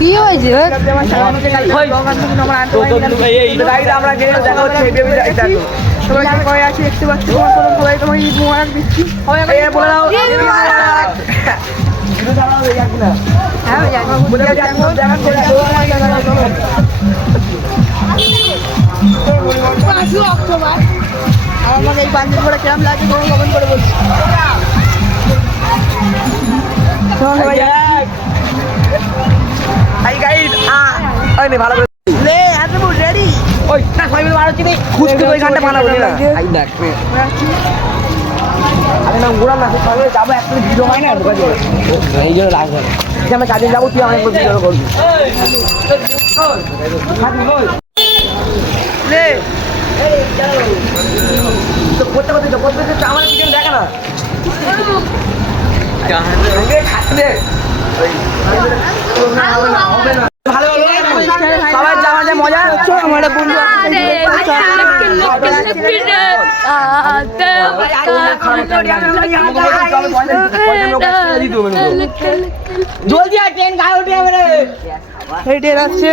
কি হয়েছে আমরা গেলে দেখা হচ্ছে সবাই আছে দেখতে পাচ্ছি তোমার সবাই তোমার ঈদ মোবারক দিচ্ছি বলে দাও আমাকে এই বান্ধব করে কেমন লাগে তোমার কমেন্ট করে বলছি ভালো করে লে এত রেডি ওই না সবাই মিলে বাড়াচ্ছি নি খুশকি ওই গানটা বানাবো না আই দেখ আরে না ঘোরা না সবাই যাবো একটু ভিডিও হয় না ঢোকা যাবে এই জন্য লাগবে আমরা কাজে যাবো তুই অনেক ভিডিও করবি লে তো করতে আমার ভিডিও দেখা না খাতে ভালো সবাই যাওয়া যায় মজা আমার বন্ধু জলদি ট্রেন গায়ে উঠে যাবে এই ট্রেন আসছে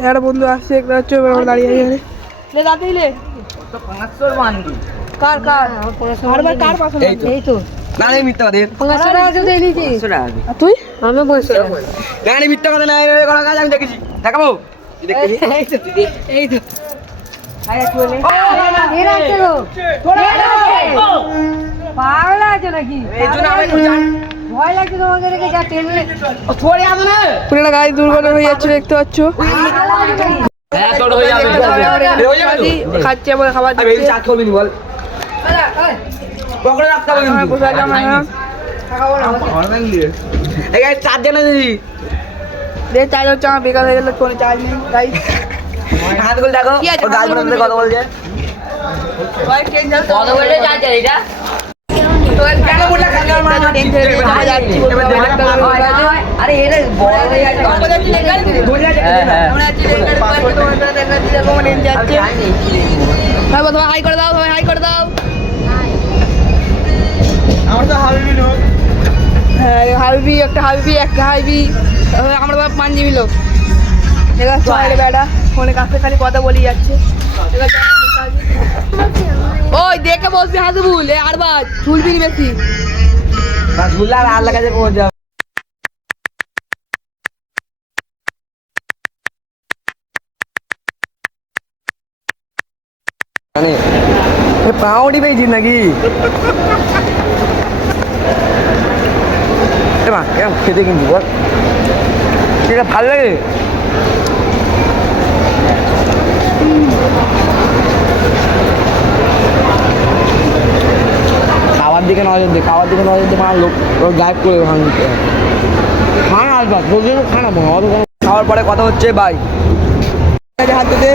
একটা বন্ধু আসছে একটা হচ্ছে দাঁড়িয়ে দাঁড়িয়ে কার কার কার পাশে এই তো গানে মিথ্যা কথা 500 টাকা দিয়ে দিয়েছি 500 টাকা তুই আমি 500 টাকা গানে মিথ্যা কথা নাই এই করা কাজ আমি দেখেছি দেখাবো দেখেছি এই তো দিদি এই তো আয় চলে এরা চলো পাগল আছে নাকি এই জন্য আমি ভয় লাগছে তোমাদের রেখে যা ট্রেনে ছড়ে আসো না পুরো গাড়ি দুর্ঘটনা হয়ে যাচ্ছে দেখতে পাচ্ছো হ্যাঁ তোর হয়ে যাবে খাচ্ছে বলে খাবার দিচ্ছে এই চা খাবি নি বল পকড়ে রাখতে হবে কিন্তু কোথায় যাবে না খাবো না এই গাড়ি চার্জ জানা দিদি দে চার্জ হচ্ছে আমার বেকার হয়ে গেল ফোনে চার্জ নেই গাইস হাতগুলো দেখো ও গার্লফ্রেন্ডের সাথে কথা বলছে ভাই ট্রেন যাচ্ছে কত বলে চার্জ এটা তো কেন বললা কালকে আমার ট্রেন ধরে যাওয়া যাচ্ছে আরে এরে বড় হয়ে যাচ্ছে আমরা যাচ্ছি আমরা ট্রেন যাচ্ছে ভাই বলো হাই করে দাও ভাই হাই করে দাও আমার তো হাবিবি লোক হ্যাঁ হাবিবি একটা হাবিবি আমরা বাপ পাঞ্জাবি লোক এরা চলে বেটা ফোনে কাছে খালি কথা বলি যাচ্ছে ওই দেখে বলবি হাসবুল আর বাদ ঝুলবি বেশি ঝুললে আর আল্লাহ কাছে পৌঁছ যাবে মানে পাউডি পেয়েছি নাকি খেতে কিন্তু বল এটা ভালো লাগে খাওয়ার দিকে নজর দে মার লোক গায়েব করে ভাঙতে খানা আসবা বলছি খানা খাওয়ার পরে কথা হচ্ছে বাই হাত দিতে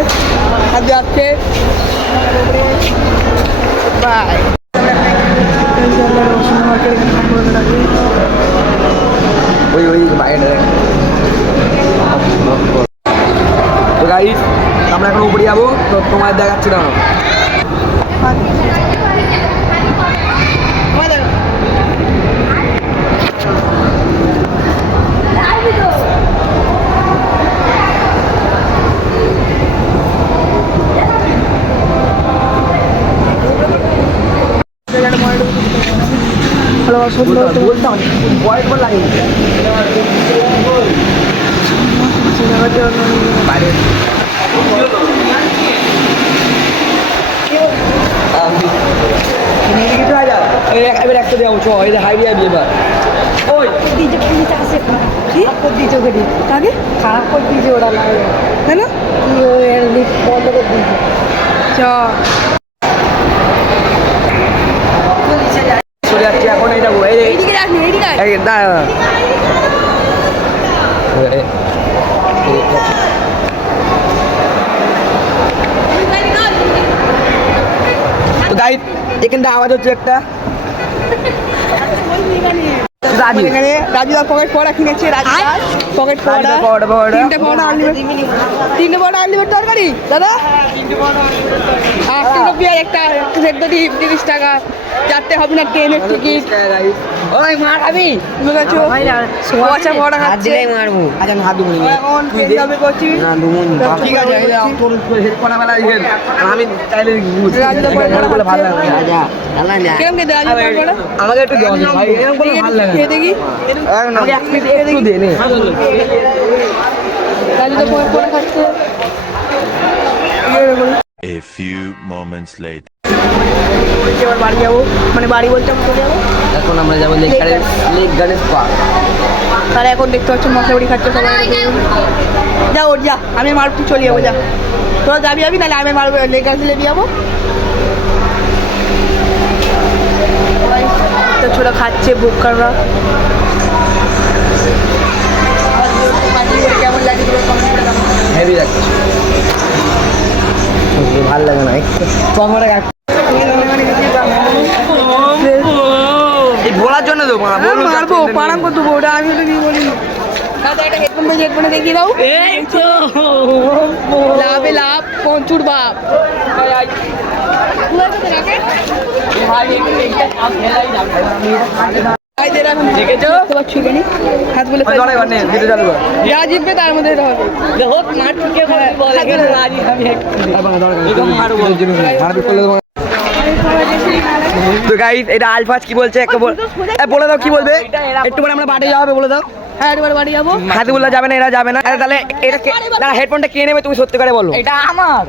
হাত যাচ্ছে বাই ওই বাইরে তো গাইস আমরা এখন উপরে যাবো তো তোমার দেখাচ্ছি না বলতাম বয়ের পর লাগে বাইরে এবার একটা দেওয়া ছ হাইরিয়া দিয়ে এবার ওই আগে খারাপ করে দিয়েছে ওরা লাগে তাই না কি বন্ধ করে দিয়েছে চলে যাচ্ছি এখন এই যাবো এইদিকে দাঁড়া তো গাইড এখানটা আওয়াজ হচ্ছে একটা রাজু। এখানে রাজুদা পকেট পড়া কিনেছে, রাজুদা পকেট পড়া, তিনটে পড়া আনলিমিটেড, তিনটে পড়া আনলিমিটেড তরকারি দাদা, একটা পেঁয়াজ, একটা সেদ্ধ ডিম 30 টাকা, 4টে হবে না ট্রেনের টিকিট। ওই মার খাবি তুমি গেছো পচা পড়া খাচ্ছে, মারবো। আচ্ছা আমি হাত দেবো এখন ট্রেন যাবে করছি। ঠিক আছে তোর হেড করা বেলা আমি চাইলে রাজুদা পকেট পড়া ভালো খাচ্ছে। লাগে কিরম খেতে রাজুদা পকেট পড়া? আমাকে একটু দেওয়া ভাই এরকম করে ভালো লাগে খেয়ে দেখি, আমাকে এক পিস একটু দে নে রাজুদা পকেট পড়া খাচ্ছে। A few moments later. এবার বাড়ি যাবো, মানে বাড়ি বলতে আমি চলে যাবো। এখন আমরা যাবো লেক গার্ডেন পার্ক। তারা এখন দেখতে পাচ্ছ মশাবড়ি খাচ্ছে সবাই। যা ওর যা, আমি মারুতি চলে যাবো, যা তোরা যাবি নাহলে আমি মারবো, লেগার দিলে যাবো। তো ছোটো খাচ্ছে বুককাররা। কেমন লাগে তোর কমেন্ট করে জানাও। হেভি লাগছে, ভালো লাগে না একটু কমরে এই বলার জন্য তো মারবো পারাম করতে ওটা আমি তো কি বলি। একটা হেডফোন পেয়েছি, হেডফোনে দেখিয়ে দাও। লাভে লাভ প্রচুর বাপ। যা জিতবে তার মধ্যে এটা হবে। তো গাইস এটা আলফাজ কি বলছে একটু বলে দাও কি বলবে একটু পরে আমরা বাড়ি যাবে বলে দাও। হ্যাঁ একবার বাড়ি যাবো। হাতিবুল্লাহ যাবে না, এরা যাবে না। তাহলে এটা তারা হেডফোনটা কে নেবে তুমি সত্যি করে বলো। এটা আমার,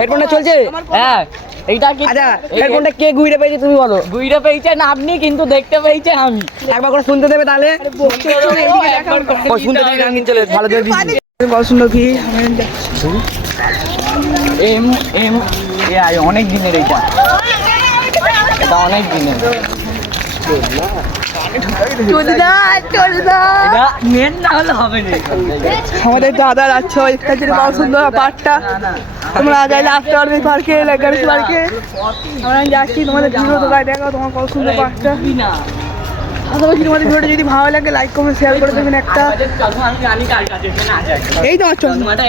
হেডফোনটা চলছে? হ্যাঁ এইটা কি আচ্ছা হেডফোনটা কে গুইরে পেয়েছে তুমি বলো। গুইটা পেয়েছেন আপনি, কিন্তু দেখতে পেয়েছে আমি। একবার করে শুনতে দেবে তাহলে। ও শুনতে দেবে গান চলে ভালো করে দিচ্ছি। কত সুন্দর কি এম এম এআই অনেক দিনের এটা, এটা অনেক দিনের। এটা মেন না হলে হবে না। আমাদের দাদার আছে কত সুন্দর পার্কটা। তোমরা যাইলে আসতে পারবে পার্কে, লেগার্স পার্কে। আমরা যাচ্ছি তোমাদের ভিডিও তো দেখো তোমার কত সুন্দর পার্কটা। পাশাপাশি তোমাদের ভিডিওটা যদি ভালো লাগে লাইক কমেন্ট শেয়ার করে দেবেন একটা। আমি জানি কার কাছে আছে। এই তোমার চশমা চশমাটা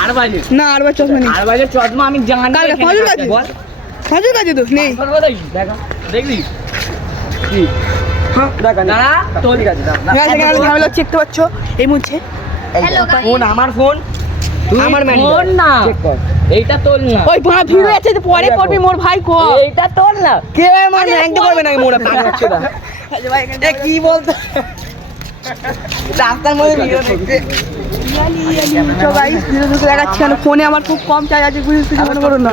8 বাজে না, আর বার চশমা নেই। 8 বাজে চশমা আমি জানি। কার কাছে? ফাজুল কাছে? ফাজুল কাছে তো নেই। দেখা দেখলি দাঁড়া তোর কাছে ঝামেলা হচ্ছে, দেখতে পাচ্ছ এই মুছে। ফোন আমার ফোন আমার তোর না, এইটা তোর না। ওই ভাড়া ভিড় আছে যে পরে করবি মোর ভাই কো। এইটা তোর না। কে মানে হ্যাংতে করবে না মোড়া পাগল হচ্ছে না এ কি বলতে রাস্তার মধ্যে ভিডিও দেখতে তো গাইস ভিডিও দেখতে দেখাচ্ছি কেন ফোনে আমার খুব কম চার্জ আছে, বুঝতে কিছু মনে করুন না।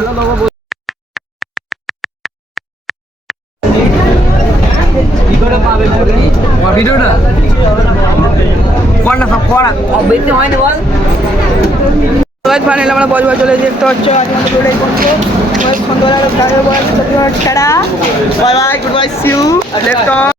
ভিডিওটা কর না সব করা বেশি হয় না বল। ফাইনাল আমরা বজবা চলে দেখতে পাচ্ছ। আজ আমাদের ভিডিও করবো সন্ধ্যাবেলা tata bye bye, goodbye, see you left.